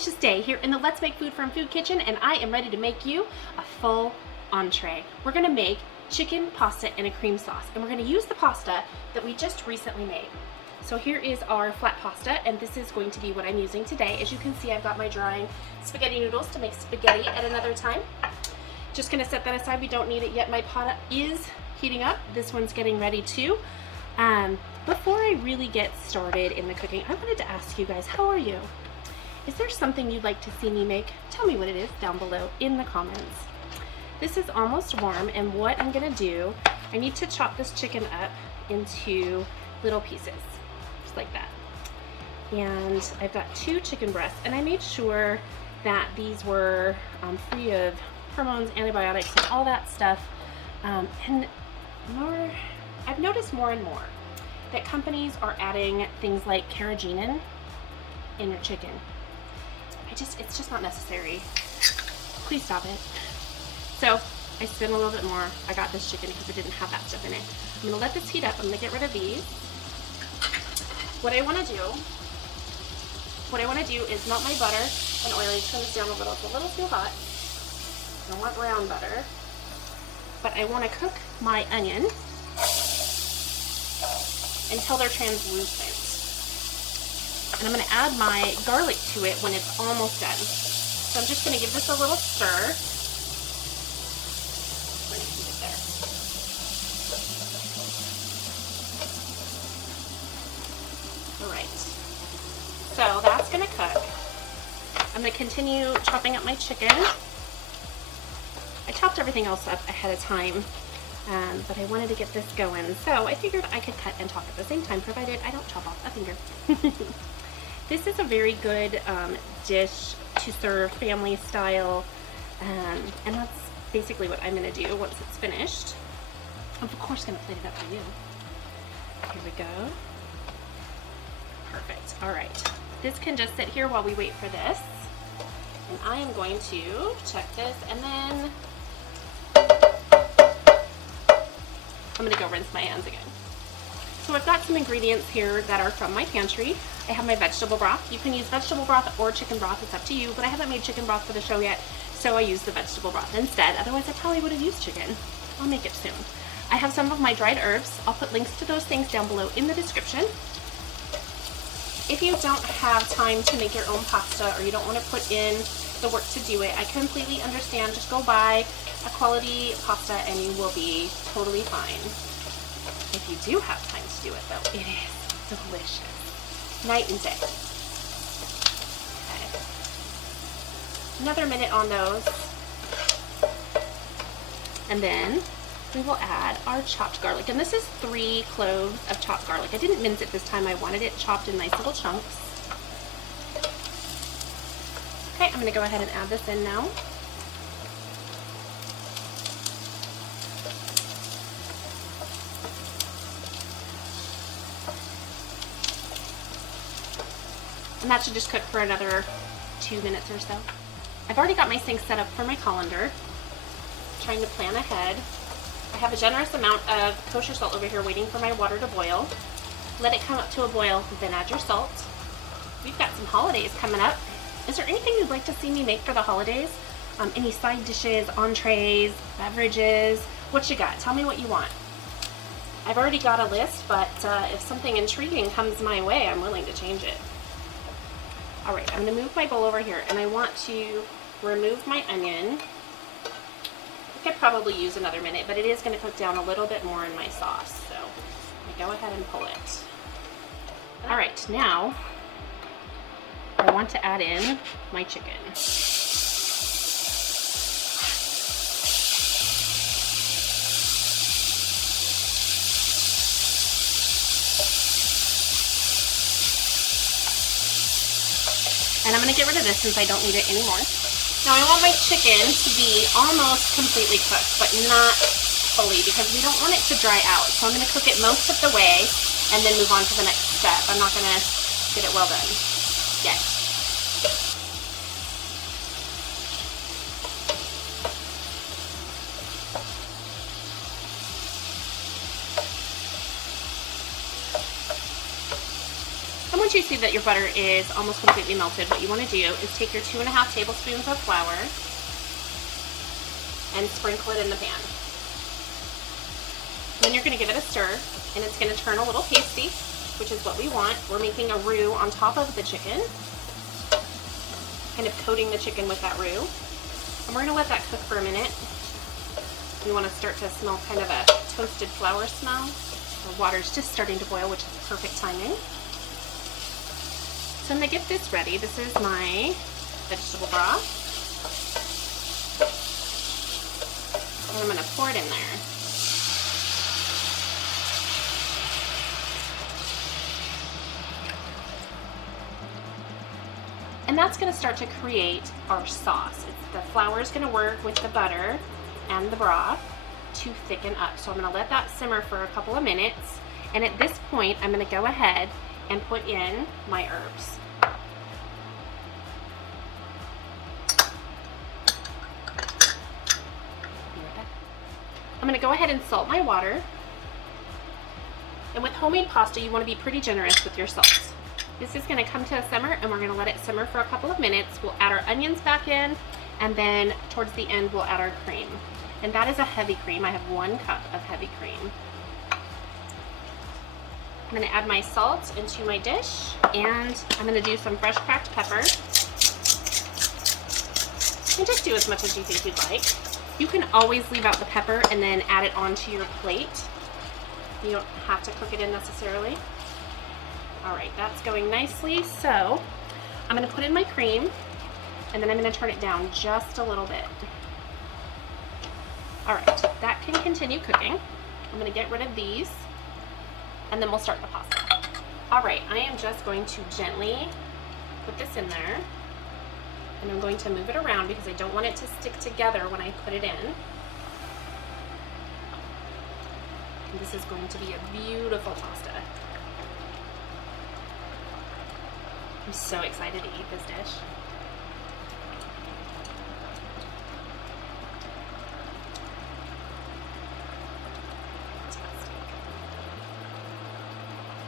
delicious day here in the Let's Make Food from Food kitchen, and I am ready to make you a full entree. We're gonna make chicken pasta in a cream sauce, and we're gonna use the pasta that we just recently made. So here is our flat pasta, and this is going to be what I'm using today. As you can see, I've got my drying spaghetti noodles to make spaghetti at another time. Just gonna set that aside, we don't need it yet. My pot is heating up. This one's getting ready too. Before I really get started in the cooking, I wanted to ask you guys, how are you? Is there something you'd like to see me make? Tell me what it is down below in the comments. This is almost warm, and what I'm gonna do, I need to chop this chicken up into little pieces, just like that. And I've got 2 chicken breasts, and I made sure that these were free of hormones, antibiotics, and all that stuff. I've noticed more and more that companies are adding things like carrageenan in your chicken. It's just not necessary. Please stop it. So I spent a little bit more. I got this chicken because it didn't have that stuff in it. I'm gonna let this heat up. I'm gonna get rid of these. What I wanna do is melt my butter and oil. You turn this down a little. It's a little too hot. I want brown butter. But I wanna cook my onion until they're translucent. And I'm going to add my garlic to it when it's almost done. So I'm just going to give this a little stir. We're going to keep it there. Alright. So that's going to cook. I'm going to continue chopping up my chicken. I chopped everything else up ahead of time. But I wanted to get this going, so I figured I could cut and talk at the same time, provided I don't chop off a finger. This is a very good dish to serve family style, and that's basically what I'm going to do once it's finished. I'm of course going to plate it up for you. Here we go. Perfect. All right. This can just sit here while we wait for this, and I am going to check this, and then I'm gonna go rinse my hands again. So I've got some ingredients here that are from my pantry. I have my vegetable broth. You can use vegetable broth or chicken broth, it's up to you, but I haven't made chicken broth for the show yet, so I use the vegetable broth instead. Otherwise I probably would have used chicken. I'll make it soon. I have some of my dried herbs. I'll put links to those things down below in the description. If you don't have time to make your own pasta, or you don't want to put in the work to do it, I completely understand. Just go buy a quality pasta and you will be totally fine. If you do have time to do it though, it is delicious. Night and day. Okay. Another minute on those. And then we will add our chopped garlic. And this is 3 cloves of chopped garlic. I didn't mince it this time. I wanted it chopped in nice little chunks. Okay, I'm gonna go ahead and add this in now. And that should just cook for another 2 minutes or so. I've already got my sink set up for my colander. Trying to plan ahead. I have a generous amount of kosher salt over here waiting for my water to boil. Let it come up to a boil, then add your salt. We've got some holidays coming up. Is there anything you'd like to see me make for the holidays? Any side dishes, entrees, beverages? What you got? Tell me what you want. I've already got a list, but if something intriguing comes my way, I'm willing to change it. Alright, I'm going to move my bowl over here, and I want to remove my onion. I could probably use another minute, but it is going to cook down a little bit more in my sauce, so I go ahead and pull it. Alright, now I want to add in my chicken. And I'm going to get rid of this since I don't need it anymore. Now I want my chicken to be almost completely cooked, but not fully, because we don't want it to dry out. So I'm going to cook it most of the way and then move on to the next step. I'm not going to get it well done yet. once you see that your butter is almost completely melted, what you want to do is take your 2½ tablespoons of flour and sprinkle it in the pan. Then you're going to give it a stir, and it's going to turn a little pasty, which is what we want. We're making a roux on top of the chicken, kind of coating the chicken with that roux. And we're going to let that cook for a minute. We want to start to smell kind of a toasted flour smell. The water's just starting to boil, which is perfect timing. So I'm going to get this ready. This is my vegetable broth. And I'm going to pour it in there. And that's going to start to create our sauce. The flour is going to work with the butter and the broth to thicken up. So I'm going to let that simmer for a couple of minutes. And at this point, I'm going to go ahead and put in my herbs. I'm going to go ahead and salt my water. And with homemade pasta, you want to be pretty generous with your salts. This is going to come to a simmer, and we're going to let it simmer for a couple of minutes. We'll add our onions back in, and then towards the end, we'll add our cream. And that is a heavy cream. I have 1 cup of heavy cream. I'm going to add my salt into my dish, and I'm going to do some fresh cracked pepper. And just do as much as you think you'd like. You can always leave out the pepper and then add it onto your plate. You don't have to cook it in necessarily. All right, that's going nicely. So I'm going to put in my cream, and then I'm going to turn it down just a little bit. All right, that can continue cooking. I'm going to get rid of these, and then we'll start the pasta. All right, I am just going to gently put this in there, and I'm going to move it around because I don't want it to stick together when I put it in. And this is going to be a beautiful pasta. I'm so excited to eat this dish. Fantastic.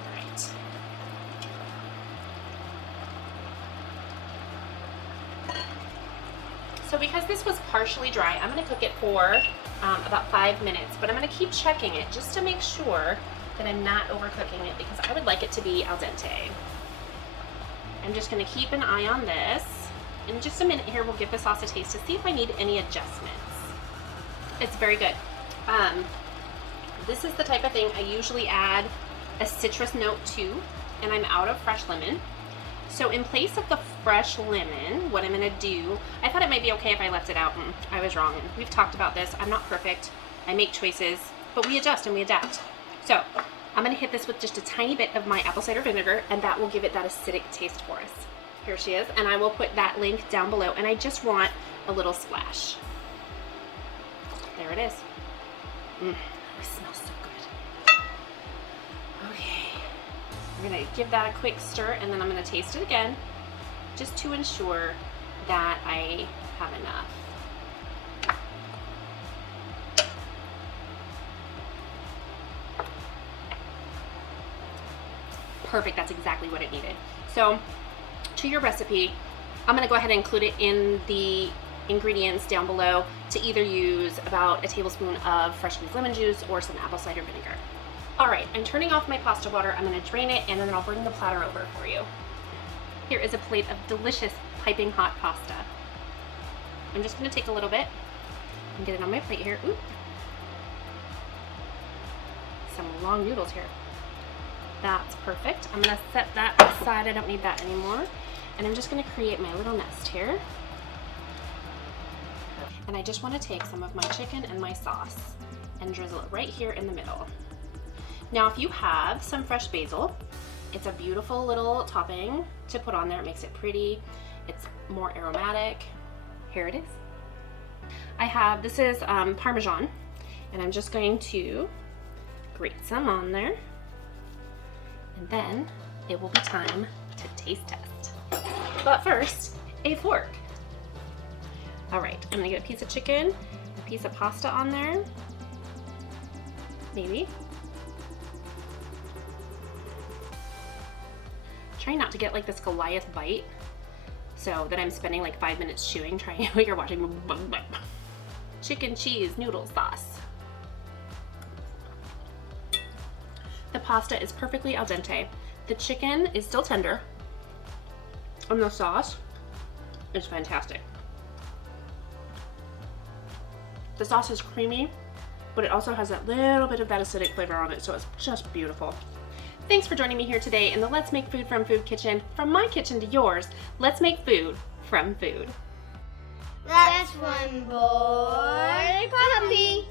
All right. So because this was partially dry, I'm going to cook it for about 5 minutes, but I'm going to keep checking it just to make sure that I'm not overcooking it, because I would like it to be al dente. I'm just going to keep an eye on this. In just a minute here, we'll give the sauce a taste to see if I need any adjustments. It's very good. This is the type of thing I usually add a citrus note to, and I'm out of fresh lemon. So in place of the fresh lemon, what I'm going to do, I thought it might be okay if I left it out, and I was wrong. And we've talked about this. I'm not perfect. I make choices, but we adjust and we adapt. So I'm going to hit this with just a tiny bit of my apple cider vinegar, and that will give it that acidic taste for us. Here she is, and I will put that link down below, and I just want a little splash. There it is. It smells so good. Okay, I'm going to give that a quick stir, and then I'm going to taste it again, just to ensure that I have enough. Perfect, that's exactly what it needed. So to your recipe, I'm gonna go ahead and include it in the ingredients down below to either use about a tablespoon of fresh squeezed lemon juice or some apple cider vinegar. All right, I'm turning off my pasta water. I'm gonna drain it, and then I'll bring the platter over for you. Here is a plate of delicious piping hot pasta. I'm just gonna take a little bit and get it on my plate here. Ooh. Some long noodles here. That's perfect. I'm gonna set that aside. I don't need that anymore. And I'm just gonna create my little nest here. And I just wanna take some of my chicken and my sauce and drizzle it right here in the middle. Now, if you have some fresh basil, it's a beautiful little topping to put on there. It makes it pretty. It's more aromatic. Here it is. This is Parmesan, and I'm just going to grate some on there. And then it will be time to taste test. But first, a fork. All right, I'm gonna get a piece of chicken, a piece of pasta on there, maybe. trying not to get like this Goliath bite, so that I'm spending like 5 minutes chewing, trying. You're watching. Chicken cheese noodle sauce. The pasta is perfectly al dente. The chicken is still tender, and the sauce is fantastic. The sauce is creamy, but it also has that little bit of that acidic flavor on it, so it's just beautiful. Thanks for joining me here today in the Let's Make Food from Food kitchen. From my kitchen to yours, let's make food from food. That's one boy puppy.